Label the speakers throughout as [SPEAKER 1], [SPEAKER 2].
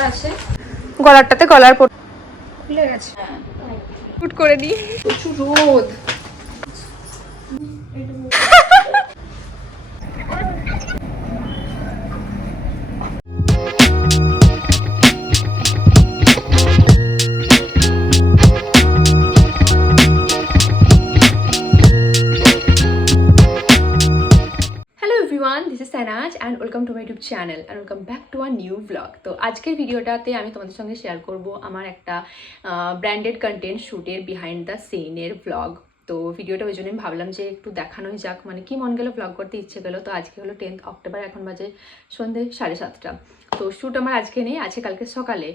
[SPEAKER 1] আছে?
[SPEAKER 2] গলারটাতে গলার পর
[SPEAKER 1] খুলে গেছে।
[SPEAKER 2] শুট করে দিই।
[SPEAKER 1] প্রচুর রোদ।
[SPEAKER 2] YouTube channel and welcome back to our new blog তো আজকের ভিডিওটাতে আমি তোমাদের সঙ্গে শেয়ার করব আমার একটা ব্র্যান্ডেড কন্টেন্ট শ্যুটের বিহাইন্ড দ্য সিনের ব্লগ তো ভিডিওটা ওই জন্যই ভাবলাম যে একটু দেখানোই যাক মানে কি মন গেলো ব্লগ করতে, ইচ্ছে গেলো। তো আজকে হলো টেন্থ অক্টোবর এখন বাজে সন্ধে সাড়ে সাতটা। তো শ্যুট আমার আজকে নেই আছে কালকে সকালে।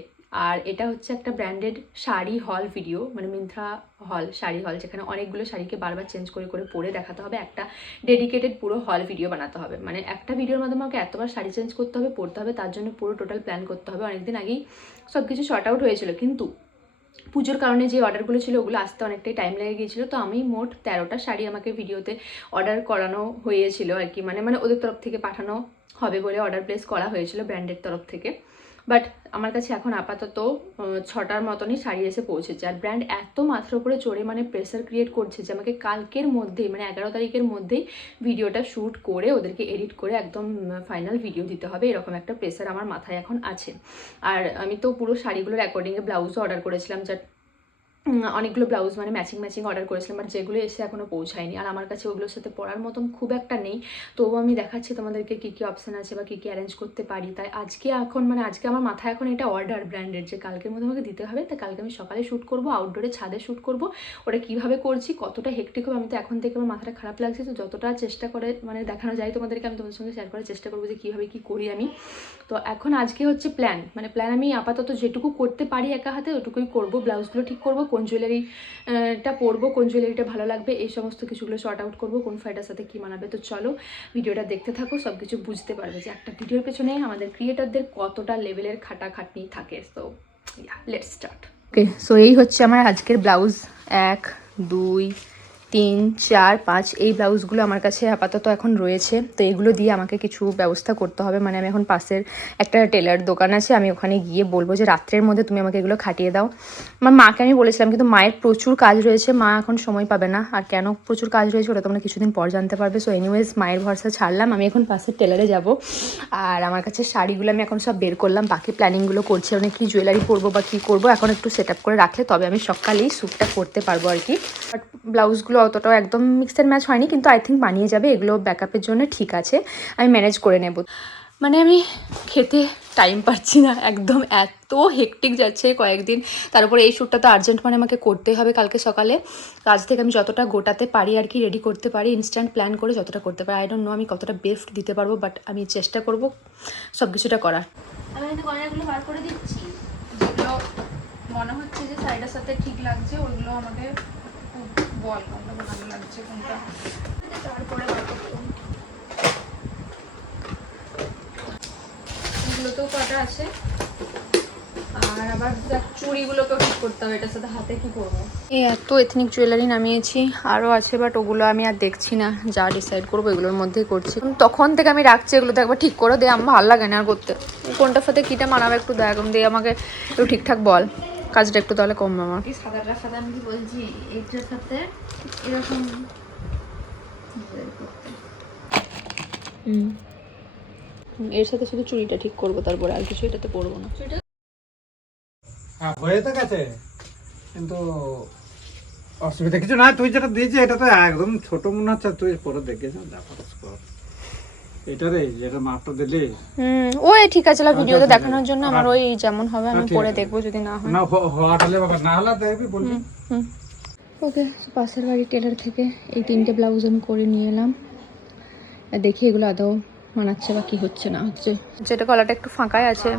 [SPEAKER 2] আর এটা হচ্ছে একটা ব্র্যান্ডেড শাড়ি হল ভিডিও মানে মিন্ত্রা হল শাড়ি হল যেখানে অনেকগুলো শাড়িকে বারবার চেঞ্জ করে করে পরে দেখাতে হবে, একটা ডেডিকেটেড পুরো হল ভিডিও বানাতে হবে। মানে একটা ভিডিওর মাধ্যমে আমাকে এতবার শাড়ি চেঞ্জ করতে হবে পড়তে হবে, তার জন্য পুরো টোটাল প্ল্যান করতে হবে। অনেকদিন আগেই সব কিছু শর্ট আউট হয়েছিল, কিন্তু পুজোর কারণে যে অর্ডারগুলো ছিল, ওগুলো আসতে অনেকটাই টাইম লেগে গিয়েছিল। তো আমি মোট তেরোটা শাড়ি আমাকে ভিডিওতে অর্ডার করানো হয়েছিল আর কি। মানে মানে ওদের তরফ থেকে পাঠানো হবে বলে অর্ডার প্লেস করা হয়েছিল ব্র্যান্ডের তরফ থেকে। বাট আমার কাছে এখন আপাতত ছটার মতনই শাড়ি এসে পৌঁছেছে। আর ব্র্যান্ড এত মাত্র করে চড়ে মানে প্রেসার ক্রিয়েট করছে যে আমাকে কালকের মধ্যেই মানে এগারো তারিখের মধ্যেই ভিডিওটা শ্যুট করে ওদেরকে এডিট করে একদম ফাইনাল ভিডিও দিতে হবে। এরকম একটা প্রেসার আমার মাথায় এখন আছে। আর আমি তো পুরো শাড়িগুলোর অ্যাকর্ডিংয়ে ব্লাউজও অর্ডার করেছিলাম যা অনেকগুলো ব্লাউজ মানে ম্যাচিং ম্যাচিং অর্ডার করেছিলাম আর যেগুলো এসে এখনও পৌঁছায়নি। আর আমার কাছে ওগুলোর সাথে পরার মতন খুব একটা নেই। তবুও আমি দেখাচ্ছি তোমাদেরকে কী কী অপশান আছে বা কী কী অ্যারেঞ্জ করতে পারি। তাই আজকে এখন মানে আজকে আমার মাথায় এখন এটা অর্ডার ব্র্যান্ডের যে কালকের মধ্যে আমাকে দিতে হবে তাই কালকে আমি সকালে শ্যুট করব আউটডোরে ছাদে শ্যুট করব, ওটা কীভাবে করছি, কতটা হেক্টিক হবে, আমি তো এখন থেকে আমার মাথাটা খারাপ লাগছে। তো যতটা চেষ্টা করে মানে দেখানো যায় তোমাদেরকে, আমি তোমাদের সঙ্গে শেয়ার করার চেষ্টা করব যে কীভাবে কী করি আমি। তো এখন আজকে হচ্ছে প্ল্যান মানে প্ল্যান আমি আপাতত যেটুকু করতে পারি একা হাতে, ওটুকুই করব, ব্লাউজগুলো ঠিক করব কোন জুয়েলারিটা পরবো, কোন জুয়েলারিটা ভালো লাগবে, এই সমস্ত কিছুগুলো শর্ট আউট করব, কোন ফাইটার সাথে কী মানাবে। তো চলো, ভিডিওটা দেখতে থাকো সব কিছু বুঝতে পারবে যে একটা ভিডিওর পেছনে আমাদের ক্রিয়েটারদের কতটা লেভেলের খাটাখাটনি থাকে। তো লেট স্টার্ট ওকে সো এই হচ্ছে আমার আজকের ব্লাউজ এক, দুই তিন, চার, পাঁচ, এই ব্লাউজগুলো আমার কাছে আপাতত এখন রয়েছে। তো এগুলো দিয়ে আমাকে কিছু ব্যবস্থা করতে হবে। মানে আমি এখন পাশের একটা টেলার দোকান আছে, আমি ওখানে গিয়ে বলব যে রাত্রের মধ্যে তুমি আমাকে এগুলো খাটিয়ে দাও। আমার মাকে আমি বলেছিলাম, কিন্তু মায়ের প্রচুর কাজ রয়েছে, মা এখন সময় পাবে না। আর কেন প্রচুর কাজ রয়েছে ওটা তোমরা কিছুদিন পর জানতে পারবে। সো এনিওয়েজ মায়ের ভরসা ছাড়লাম, আমি এখন পাশের টেলারে যাব। আর আমার কাছে শাড়িগুলো আমি এখন সব বের করলাম, বাকি প্ল্যানিংগুলো করছি। মানে কী জুয়েলারি পরবো বা কী করব, এখন একটু সেট করে রাখলে তবে আমি সকালেই স্যুটটা করতে পারব আর কি। বাট ব্লাউজগুলো অতটাও একদম মিক্স অ্যান্ড ম্যাচ হয়নি, কিন্তু আই থিঙ্ক মানিয়ে যাবে, এগুলো ব্যাকআপের জন্য ঠিক আছে, আমি ম্যানেজ করে নেব। মানে আমি খেতে টাইম পাচ্ছি না, একদম এত হেকটিক যাচ্ছে কয়েকদিন, তার উপরে এই শ্যুটটা তো আর্জেন্ট মানে আমাকে করতে হবে কালকে সকালে কাজ থেকে আমি যতটা গোটাতে পারি আর কি রেডি করতে পারি ইনস্ট্যান্ট প্ল্যান করে যতটা করতে পারি আই ডোন্ট নো আমি কতটা বেস্ট দিতে পারব বাট আমি চেষ্টা করব সব কিছুটা করার।
[SPEAKER 1] আমি কিন্তু গয়নাগুলো বার করে দিচ্ছি, যেগুলো মনে হচ্ছে যে শাড়িটার সাথে ঠিক লাগছে ওইগুলো আমাকে চুড়িগুলোকেও ঠিক করতে হবে, এটার সাথে হাতে কি করব?
[SPEAKER 2] এত জুয়েলারি নামিয়েছি আরও আছে বাট ওগুলো আমি আর দেখছি না, যা ডিসাইড করব, এগুলোর মধ্যেই করছি। তখন থেকে আমি রাখছি এগুলো তো একবার ঠিক করে দে, আমার ভালো লাগে না আর করতে। কোনটার সাথে কীটা মানাবে একটু দেখ দিয়ে আমাকে, একটু ঠিকঠাক বল। কাজটা একটু তাহলে কম আমার
[SPEAKER 1] এই সাদাটার সাথে আমি বলছি এইটার সাথে এরকম
[SPEAKER 2] হুম। এর সাথে শুধু চুড়িটা ঠিক করব তারপরে আর কিছু এটাতে পরবো না।
[SPEAKER 3] হ্যাঁ হয়ে তো গেছে। কিন্তু অসুবিধা কিছু না তুই যেটা দিয়েছিস এটা তো একদম ছোট মনে হচ্ছে তুই পরে দেখেছ দেখো কর যেটা মাপটা দিলি
[SPEAKER 2] হুম ওই ঠিক আছে ভিডিওতে
[SPEAKER 3] ঠিক আছে।
[SPEAKER 2] দেখানোর জন্য আমার ওই যেমন হবে আমি পরে। দেখব যদি না হয়।
[SPEAKER 3] না হ- হওয়াটা হলে বাবা না হলে দেখবি বলবি।
[SPEAKER 2] ওকে পাশের বাড়ির টেলার থেকে এই তিনটে ব্লাউজ আমি করে নিয়ে এলাম। দেখি এগুলো আদৌ মানাচ্ছে বা কি হচ্ছে না হচ্ছে। যেটা গলাটা একটু ফাঁকাই আছে।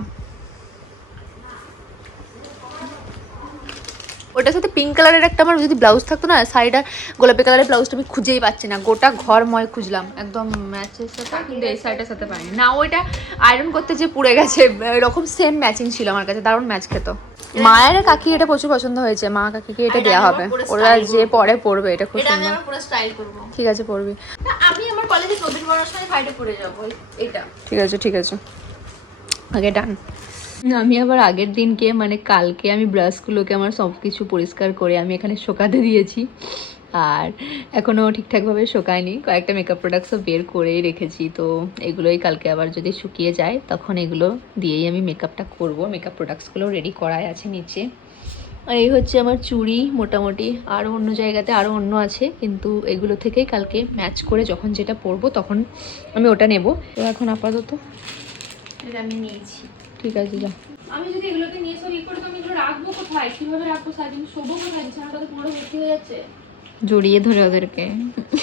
[SPEAKER 2] ওটার সাথে পিঙ্ক কালারের একটা আমার যদি ব্লাউজ থাকতো না শাড়িটা গোলাপি কালারের ব্লাউজটা আমি খুঁজেই পাচ্ছি না। গোটা ঘর ময় খুঁজলাম। একদম ম্যাচের সাথে কিন্তু এই শাড়িটার সাথে পাইনি। না ওইটা আয়রন করতে যে পুড়ে গেছে এরকম সেম ম্যাচিং ছিল আমার কাছে দারুণ ম্যাচ খেত। মায়ের কাকি এটা প্রচুর পছন্দ হয়েছে মা কাকিকে এটা দেওয়া হবে। ওরা যে পরে পড়বে এটা খুব সুন্দর।
[SPEAKER 1] আবার স্টাইল করব।
[SPEAKER 2] ঠিক আছে পড়বি
[SPEAKER 1] আমি আমার কলেজে প্রদীপ বড়ার সময় পরে যাব। এটা
[SPEAKER 2] ঠিক আছে ঠিক আছে। আগে ডান আমি আবার আগের দিনকে মানে কালকে আমি ব্রাশগুলোকে, আমার সব কিছু পরিষ্কার করে আমি এখানে শোকাতে দিয়েছি। আর এখনও ঠিকঠাকভাবে শোকায়নি। কয়েকটা মেকআপ প্রোডাক্টসও বের করেই রেখেছি। তো এগুলোই কালকে আবার যদি শুকিয়ে যায়, তখন এগুলো দিয়েই আমি মেকআপটা করব। মেকআপ প্রোডাক্টসগুলো রেডি করাই আছে নিচে। আর এই হচ্ছে আমার চুড়ি মোটামুটি। আরও অন্য জায়গাতে আরও অন্য আছে, কিন্তু এগুলো থেকেই কালকে ম্যাচ করে যখন যেটা পরবো তখন আমি ওটা নেব। তো এখন আপাতত
[SPEAKER 1] এটা আমি নিয়েছি।
[SPEAKER 2] ঠিক আছে যা।
[SPEAKER 1] আমি যদি এগুলোকে নিয়ে সরি করে তো আমি এগুলো রাখব কোথায়? কীভাবে রাখব সারাদিন? শোবো কোথায়? বিছানাটা তো পুরো ভর্তি হয়ে যাচ্ছে।
[SPEAKER 2] জড়িয়ে ধরে ওদেরকে।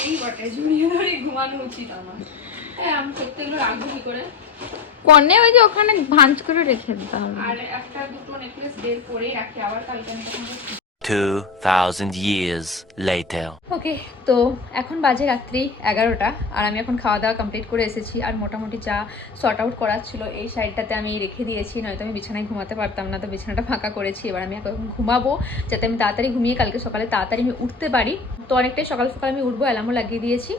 [SPEAKER 1] এই বটে জড়িয়ে ধরে ঘুমানো উচিত আমার। হ্যাঁ আমি সত্যি এগুলো রাখব কি করে?
[SPEAKER 2] কনে ওই যে ওখানে ভাঁজ করে রেখে দিতাম হবে।
[SPEAKER 1] আর একটা দুটো নেকলেস বের করে রাখি আবার কালকে আমি তখন
[SPEAKER 4] 2,000 years later.
[SPEAKER 2] ওকে তো এখন বাজে রাত্রি এগারোটা আর আমি এখন খাওয়া দাওয়া কমপ্লিট করে এসেছি আর মোটামুটি যা শর্ট আউট করার ছিল এই সাইডটাতে আমি রেখে দিয়েছি নয়তো আমি বিছানায় ঘুমাতে পারতাম না তো বিছানাটা ফাঁকা করেছি এবার আমি এখন ঘুমাবো যাতে আমি তাড়াতাড়ি ঘুমিয়ে কালকে সকালে তাড়াতাড়ি আমি উঠতে পারি তো অনেকটাই সকাল সকাল আমি উঠবো অ্যালার্মও লাগিয়ে দিয়েছি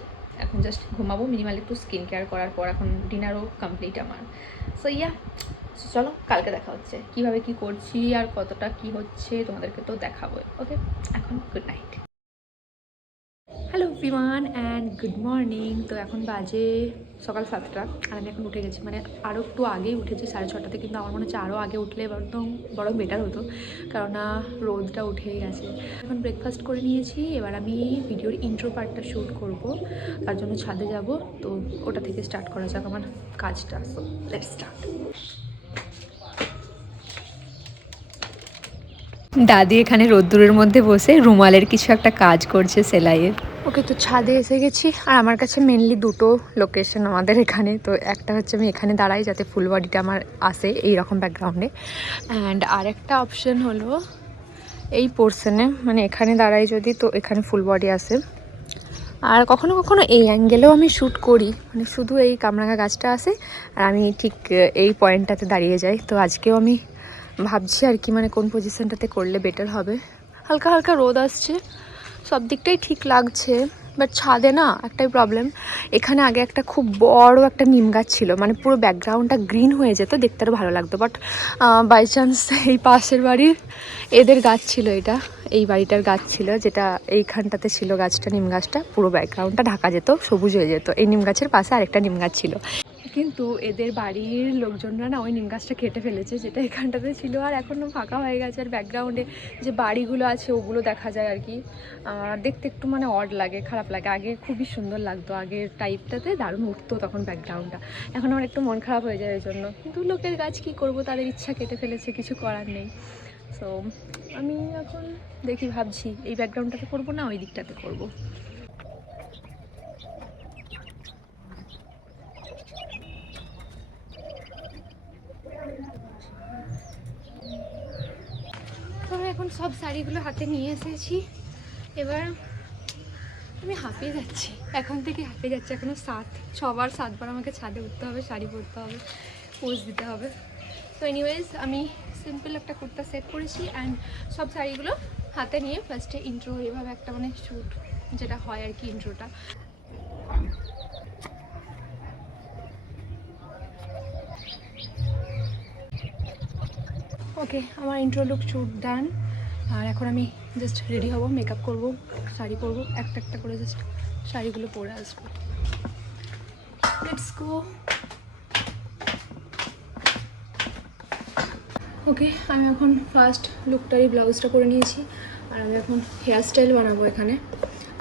[SPEAKER 2] এখন জাস্ট ঘুমাবো মিনিমাল একটু স্কিন কেয়ার করার পর এখন ডিনারও কমপ্লিট আমার সো ইয়া চলো, কালকে দেখা হচ্ছে। কীভাবে কি করছি, আর কতটা কি হচ্ছে, তোমাদেরকে তো দেখাবো ওকে এখন good night hello Biman and good morning তো এখন বাজে সকাল সাতটা, আর আমি এখন উঠে গেছি। মানে আরও একটু আগেই উঠেছি, সাড়ে ছটাতে কিন্তু আমার মনে হচ্ছে আরও আগে উঠলে বরং বরং বেটার হতো, কেননা রোদটা উঠেই গেছে। এখন ব্রেকফাস্ট করে নিয়েছি। এবার আমি ভিডিওর ইন্ট্রো পার্টটা শ্যুট করব। তার জন্য ছাদে যাব। তো ওটা থেকে স্টার্ট করা যাক আমার কাজটা। সো লেট স্টার্ট দাদি এখানে রোদ্দুরের মধ্যে বসে রুমালের কিছু একটা কাজ করছে সেলাইয়ের ওকে তো ছাদে এসে গেছি, আর আমার কাছে মেনলি দুটো লোকেশন আমাদের এখানে। তো একটা হচ্ছে আমি এখানে দাঁড়াই যাতে ফুল বডিটা আমার আসে এই রকম ব্যাকগ্রাউন্ডে অ্যান্ড আরেকটা অপশন হলো এই পোর্শনে মানে এখানে দাঁড়াই যদি তো এখানে ফুল বডি আসে। আর কখনো কখনো এই অ্যাঙ্গেলেও আমি শ্যুট করি মানে শুধু এই কামরাঙা গাছটা আসে, আর আমি ঠিক এই পয়েন্টটাতে দাঁড়িয়ে যাই। তো আজকেও আমি ভাবছি আর কি মানে কোন পজিশনটাতে করলে বেটার হবে। হালকা হালকা রোদ আসছে, সব দিকটাই ঠিক লাগছে বাট ছাদে না একটাই প্রবলেম এখানে আগে একটা খুব বড় একটা নিম গাছ ছিল মানে পুরো ব্যাকগ্রাউন্ডটা গ্রিন হয়ে যেত, দেখতে আরও ভালো লাগতো বাট বাই চান্স এই পাশের বাড়ির এদের গাছ ছিল এটা, এই বাড়িটার গাছ ছিল, যেটা এইখানটাতে ছিল গাছটা, নিম গাছটা, পুরো ব্যাকগ্রাউন্ডটা ঢাকা যেত, সবুজ হয়ে যেত, এই নিম গাছের পাশে আরেকটা নিম গাছ ছিল। কিন্তু এদের বাড়ির লোকজনরা না ওই নিম গাছটা কেটে ফেলেছে, যেটা এখানটাতে ছিল আর এখনও ফাঁকা হয়ে গেছে। আর ব্যাকগ্রাউন্ডে যে বাড়িগুলো আছে, ওগুলো দেখা যায় আর কি। দেখতে একটু মানে অড লাগে, খারাপ লাগে। আগে খুবই সুন্দর লাগতো, আগের টাইপটাতে দারুণ উঠতো তখন ব্যাকগ্রাউন্ডটা এখন আমার একটু মন খারাপ হয়ে যায় এই জন্য কিন্তু লোকের গাছ কি করব, তাদের ইচ্ছা কেটে ফেলেছে, কিছু করার নেই। সো আমি এখন দেখি, ভাবছি, এই ব্যাকগ্রাউন্ডটাতে করব না, ওই দিকটাতে করব তো এখন সব শাড়িগুলো হাতে নিয়ে এসেছি। এবার আমি হাঁপিয়ে যাচ্ছি। এখন থেকে হাঁপিয়ে যাচ্ছি। এখনও সাত ছবার সাতবার আমাকে ছাদে উঠতে হবে, শাড়ি পরতে হবে, পোজ দিতে হবে। তো এনিওয়েজ আমি সিম্পল একটা কুর্তা সেট করেছি অ্যান্ড সব শাড়িগুলো হাতে নিয়ে ফার্স্টে ইন্ট্রো এভাবে একটা মানে শ্যুট যেটা হয় আর কি ইন্ট্রোটা ওকে আমার ইন্ট্রো লুক শ্যুট ডান আর এখন আমি জাস্ট রেডি হব মেকআপ করব, শাড়ি পরবো, একটা একটা করে জাস্ট শাড়িগুলো পরে আসব। লেটস গো ওকে আমি এখন ফার্স্ট লুকটারই ব্লাউজটা করে নিয়েছি, আর আমি এখন হেয়ার স্টাইল বানাবো এখানে।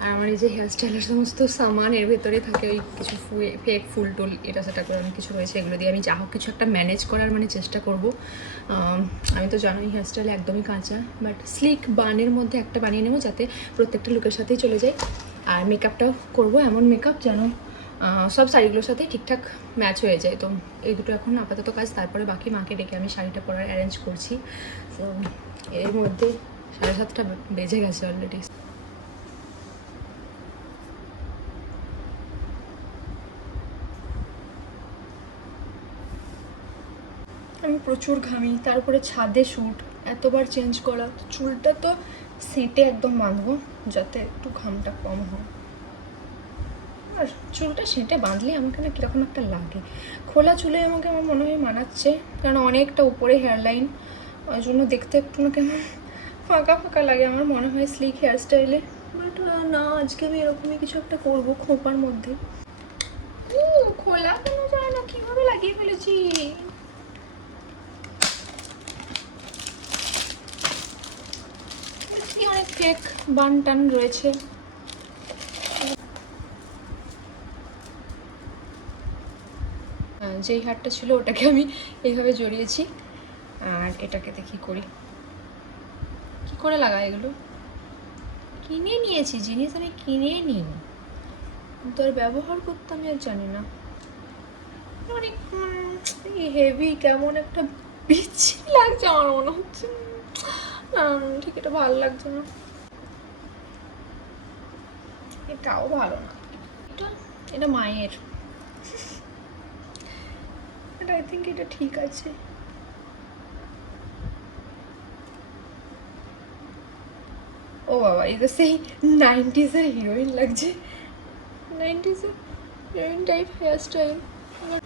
[SPEAKER 2] আর আমার এই যে হেয়ার স্টাইলের সমস্ত সামান, এর ভেতরে থাকে ওই কিছু ফেক ফুল টুল, এটা সেটা করে অনেক কিছু রয়েছে, এগুলো দিয়ে আমি যা হোক কিছু একটা ম্যানেজ করার মানে চেষ্টা করব। আমি তো জানোই হেয়ার স্টাইল একদমই কাঁচা বাট স্লিক বানের মধ্যে একটা বানিয়ে নেব যাতে প্রত্যেকটা লুকের সাথেই চলে যায়। আর মেকআপটাও করব এমন মেকআপ যেন সব শাড়িগুলোর সাথে ঠিকঠাক ম্যাচ হয়ে যায়। তো এই দুটো এখন আপাতত কাজ, তারপরে বাকি মাকে ডেকে আমি শাড়িটা পরার অ্যারেঞ্জ করছি। তো এর মধ্যে সাড়ে সাতটা বেজে গেছে অলরেডি প্রচুর ঘামি, তারপরে ছাদে শ্যুট এতবার চেঞ্জ করা চুলটা তো সেটে একদম বাঁধবো যাতে একটু ঘামটা কম হয়। আর চুলটা সেঁটে বাঁধলে আমাকে না কীরকম একটা লাগে। খোলা চুলে আমাকে আমার মনে হয় মানাচ্ছে, কারণ অনেকটা উপরে হেয়ার লাইন ওই জন্য দেখতে একটু না কেমন ফাঁকা ফাঁকা লাগে, আমার মনে হয় স্লিক হেয়ার স্টাইলে বাট না, আজকে আমি এরকমই কিছু একটা করব খোপার মধ্যে। খোলা কেন যায় না? কীভাবে লাগিয়ে ফেলেছি দেখি অনেক ফেক বান টান রয়েছে। যেই হারটা ছিল ওটাকে আমি এইভাবে জড়িয়েছি, আর এটাকে দেখি করি। কি করে লাগাই এগুলো? কিনে নিয়েছি, জিনিস আমি কিনে নিই। আর ব্যবহার করতে আমি আর জানি না। অনেক হেভি কেমন একটা বিচ্ছি লাগছে আমার মনে হচ্ছে। ঠিক, এটা ভালো লাগছে না। এটাও ভালো না। এটা এটা মায়ের। এটা আই থিঙ্ক এটা ঠিক আছে। ও বাবা তো সেই নাইনটিসের হিরোইন লাগছে। নাইনটিসের হিরোইন টাইপ হেয়ার স্টাইল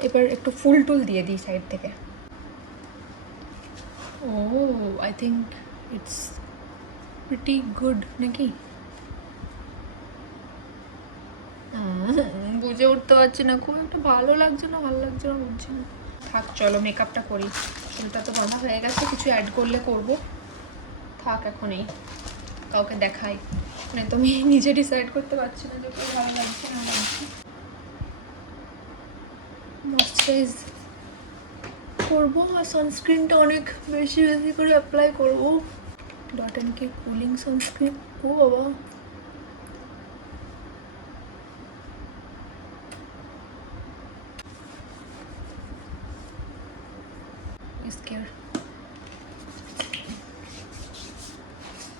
[SPEAKER 2] এবার একটু ফুল টুল দিয়ে দিই সাইড থেকে। ও I think it's pretty good নাকি? বুঝে উঠতে পারছি না। খুব একটা ভালো লাগছে না, ভালো লাগছে না, বুঝছি না। থাক, চলো মেকআপটা করি। চুলটা তো বাঁধা হয়ে গেছে, কিছু অ্যাড করলে করব। থাক এখন এই কাউকে দেখাই। মানে তুমি নিজে ডিসাইড করতে পারছি না যে কোন ভালো লাগছে না লাগছে। করব আর সানস্ক্রিনটা অনেক বেশি বেশি করে অ্যাপ্লাই করব। Dot and key cooling sunscreen ও বাবা.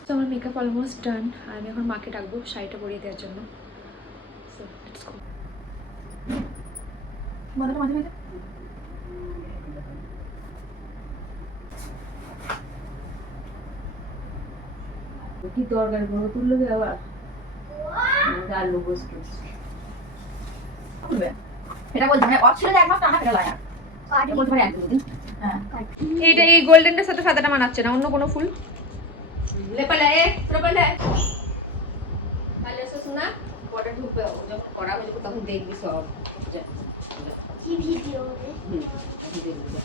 [SPEAKER 2] তো আমার মেকআপ অলমোস্ট ডান আর আমি এখন মাকে ডাকবো শাড়িটা পরিয়ে দেওয়ার জন্য. মাথাটা মাঝে মাঝে
[SPEAKER 5] কি দরকার কোনো তুললো আবার? আলু পোস্ট এটা বলছি মানে ফেলা এটা বলতে পারে একদিন হ্যাঁ।
[SPEAKER 2] এইটা এই গোল্ডেনটার সাথে সাদাটা মানাচ্ছে না অন্য কোনো ফুল?
[SPEAKER 5] লেপালে এ তাহলে এসে শোনা পরে ঢুকবে যখন করা হয়ে তখন দেখবি সব।
[SPEAKER 6] কি ভিডিও হবে?
[SPEAKER 5] দেখবি।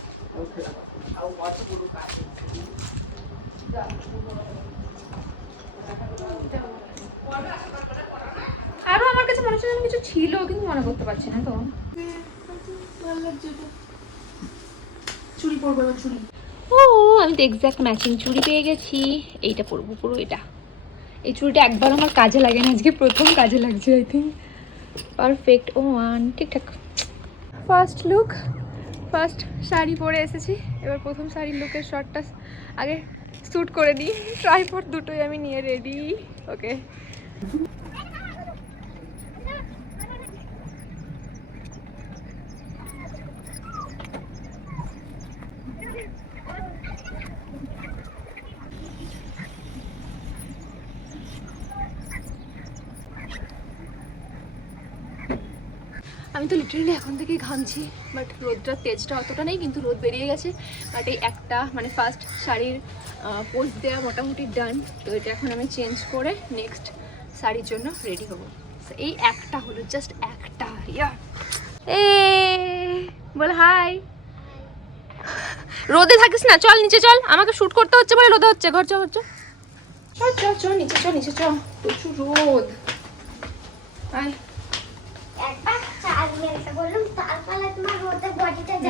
[SPEAKER 5] আর
[SPEAKER 2] আমার কাছে মনে হচ্ছে কিছু ছিল কিন্তু মনে করতে পারছি না তো।
[SPEAKER 1] চুরি পরবো চুরি।
[SPEAKER 2] ও আমি তো এক্স্যাক্ট ম্যাচিং চুড়ি পেয়ে গেছি। এইটা পরবো পুরো এটা। এই চুড়িটা একবার আমার কাজে লাগে না আজকে প্রথম কাজে লাগছে আই থিঙ্ক পারফেক্ট ও ওয়ান ঠিকঠাক ফার্স্ট লুক ফার্স্ট শাড়ি পরে এসেছি। এবার প্রথম শাড়ির লুকের শর্টটা আগে শ্যুট করে নিই। ট্রাইপড দুটোই আমি নিয়ে রেডি ওকে। আমি তো লিটারেলি এখন থেকেই ঘামছি বাট রোদটার তেজটা অতটা নেই, কিন্তু রোদ বেরিয়ে গেছে। বাট এই একটা মানে ফার্স্ট শাড়ির পোস্ট দেওয়া মোটামুটি ডান তো এটা এখন আমি চেঞ্জ করে নেক্সট শাড়ির জন্য রেডি হব। এই একটা হলো জাস্ট একটা, ইয়া। এ বল হাই রোদে থাকিস না, চল নিচে চল। আমাকে শুট করতে হচ্ছে বলে রোদে হচ্ছে, ঘর চ ঘর চল। চল চল নিচে চল নিচে চল। প্রচুর রোদ। আয়
[SPEAKER 6] একবার চাল বললাম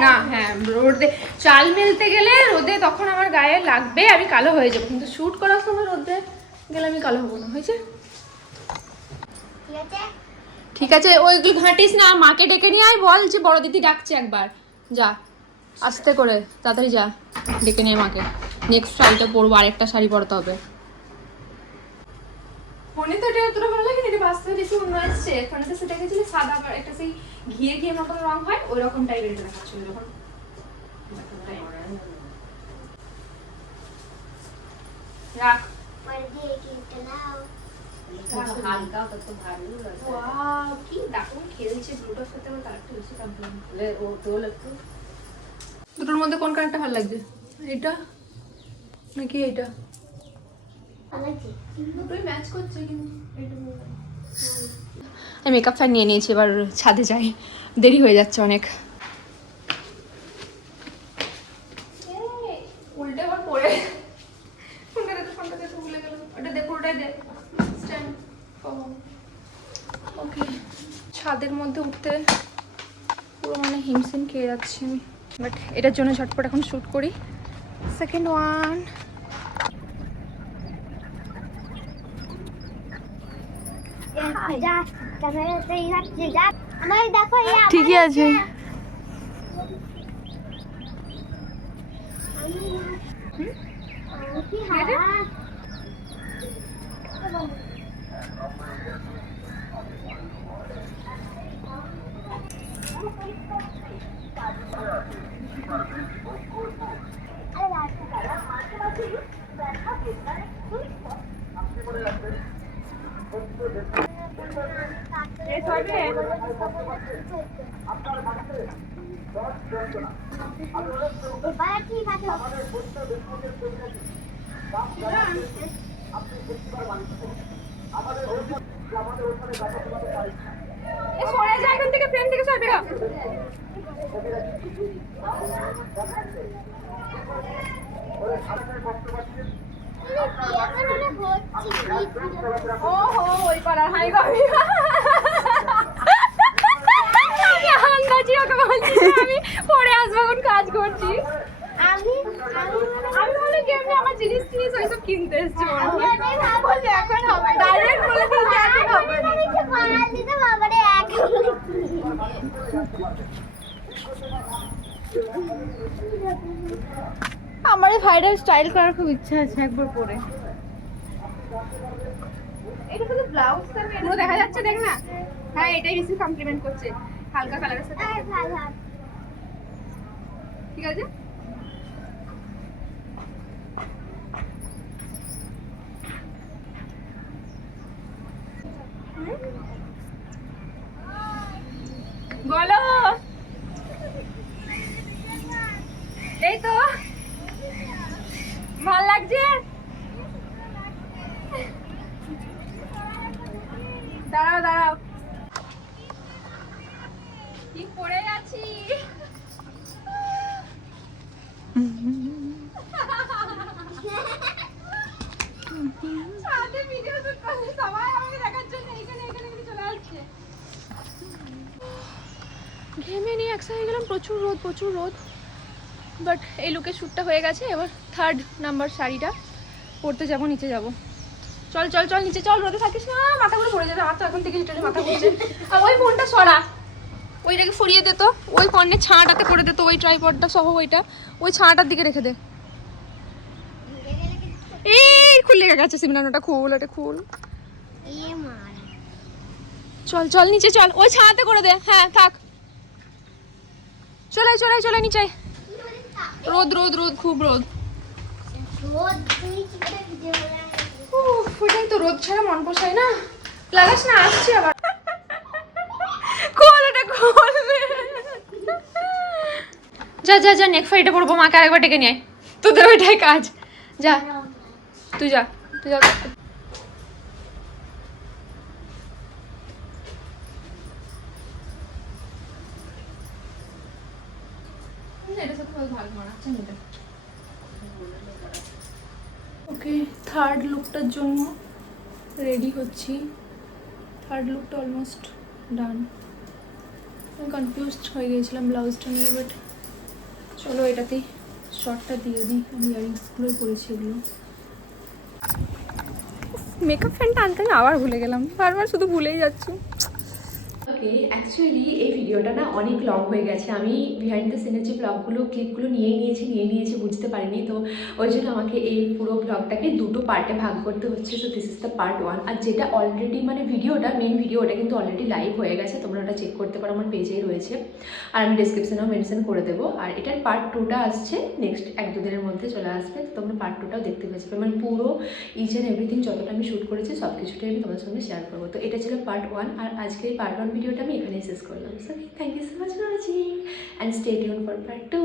[SPEAKER 2] না হ্যাঁ রোদে চাল মেলতে গেলে রোদে তখন আমার গায়ে লাগবে আমি কালো হয়ে যাব। কিন্তু শুট করার সময় রোদে গেলে আমি কালো হব না হয়েছে?
[SPEAKER 6] ঠিক আছে?
[SPEAKER 2] ওইগুলো ঘাঁটিস না মাকে ডেকে নিয়ে আয় বল যে বড় দিদি ডাকছে একবার। যা আস্তে করে তাড়াতাড়ি যা ডেকে নিয়ে মাকে। নেক্সট শাড়িটা পরবো আরেকটা শাড়ি পরতে হবে। ফোনে তো এটা অতটা ভালো লাগে না এটা বাস্তবে বেশি অন্য এসছে ফোনে তো সেটা গেছিলে সাদা একটা সেই ঘিয়ে ঘিয়ে মতন রং হয় ওই রকম টাইপের এটা দেখাচ্ছিল যখন রাখ।
[SPEAKER 7] দুটোর মধ্যে কোন কালারটা ভালো লাগছে? এটা নাকি এটা
[SPEAKER 2] দুটোই ম্যাচ করছে কিন্তু। এটা
[SPEAKER 7] আমি মেকআপ ফ্যান নিয়ে নিয়েছি এবার ছাদে যাই। দেরি হয়ে যাচ্ছে অনেক।
[SPEAKER 2] উল্টে আবার পড়ে। ফোনটা দে ফোনটা দে ভুলে গেলাম। ওটা দে পুরোটাই দে। স্ট্যান্ড ওকে ছাদের মধ্যে উঠতে পুরো মানে হিমশিম খেয়ে যাচ্ছি আমি। বাট এটার জন্য ঝটপট এখন শ্যুট করি। সেকেন্ড ওয়ান
[SPEAKER 6] যা ক্যামেরাতে যাচ্ছে যা আমার দেখো এই আবার
[SPEAKER 7] ঠিকই আছে।
[SPEAKER 6] আমি কি
[SPEAKER 2] সরে যা এখান থেকে ফ্রেম থেকে সরে বেরো। ও ওই পাড়ার হাই ওকে বলছি আমি পরে আসব এখন কাজ করছি।
[SPEAKER 6] আমি আমি
[SPEAKER 2] বলে কেমনি আমার জিনিস টিনিস ওইসব কিনতে এসছি। বলছে এখন হবে। ডাইরেক্ট বলে দিয়েছে এখন হবে আমার এই ভাইরাল স্টাইল করার খুব ইচ্ছা আছে একবার পরে। পুরো দেখা যাচ্ছে দেখ না। হ্যাঁ এটাই বেশি কমপ্লিমেন্ট করছে। হালকা কালারের সাথে।
[SPEAKER 6] এই ভাই ভাই
[SPEAKER 2] ঠিক আছে? বলো। এই তো। ভালো লাগছে দাঁড়াও দাঁড়াও কি পড়ে আছি সাথে ভিডিও শুট করছে সবাই আমাকে দেখার জন্য এখানে এখানে এখানে চলে আসছে ঘেমে নিয়ে একসাথে হয়ে গেলাম প্রচুর রোদ প্রচুর রোদ। বাট এই লুকের শ্যুটটা হয়ে গেছে এবার থার্ড নাম্বার শাড়িটা পরতে যাব নিচে যাব। চল চল চল নিচে চল রোদে থাকিস না মাথা করে পড়ে যাবে আমার তো এখন থেকে হেঁটে মাথা ঘুরছে। আর ওই ফোনটা সরা। ওইটাকে সরিয়ে দে তো ওই ফোনের ছাঁটাতে করে দে তো ওই ট্রাইপডটা সহ ওইটা ওই ছাঁটার দিকে রেখে দে। এই খুলে গেছে সিমরান ওটা খুল ওটা খুল।
[SPEAKER 6] এ
[SPEAKER 2] চল চল নিচে চল ওই ছাঁতে করে দে হ্যাঁ থাক। চলে চলে চলে, নিচে। রোদ রোদ রোদ, খুব রোদ। ওইটাই তো রোদ ছাড়া মন পোষায় না। লাগাস না, আসছি আবার। খোল এটা, খোল। যা যা যা নেক ফাইটে পড়ব, মাকে আরেকবার ডেকে নিয়ে। তোদের ওইটাই কাজ। যা, তুই যা তুই যা। ওকে থার্ড লুকটার জন্য রেডি হচ্ছি। থার্ড লুকটা অলমোস্ট ডান আমি কনফিউজড হয়ে গিয়েছিলাম ব্লাউজটা নিয়ে বাট চলো এটাতেই শর্টটা দিয়ে দিই। আমি ইয়ারিংসগুলোই পরেছি এগুলো। মেকআপ ফ্যানটা আনতে আমি আবার ভুলে গেলাম। বারবার শুধু ভুলেই যাচ্ছি। ওকে অ্যাকচুয়ালি এই ভিডিওটা না অনেক লং হয়ে গেছে। আমি বিহাইন্ড দ্য সিনের যে ব্লগগুলো ক্লিপগুলো নিয়ে নিয়েছি নিয়ে নিয়েছি, বুঝতে পারিনি। তো ওই জন্য আমাকে এই পুরো ব্লগটাকে দুটো পার্টে ভাগ করতে হচ্ছে। So this is the part one আর যেটা অলরেডি মানে ভিডিওটা মেন ভিডিওটা কিন্তু অলরেডি লাইভ হয়ে গেছে। তোমরা ওটা চেক করতে পারো, আমার পেজেই রয়েছে। আর আমি ডিসক্রিপশনেও মেনশন করে দেবো। আর এটার পার্ট টুটা আসছে নেক্সট এক দুদিনের মধ্যে চলে আসবে। তো তোমরা পার্ট টুটাও দেখতে পেয়ে যাবে। মানে পুরো ইচ অ্যান্ড এভরিথিং যতটা আমি শ্যুট করেছি সব কিছুটাই আমি তোমাদের সঙ্গে শেয়ার করব। তো এটা ছিল পার্ট ওয়ান আর আজকে এই পার্ট ওয়ান ভিডিওটা আমি এখানেই শেষ করলাম। So thank you so much for watching and stay tuned for part two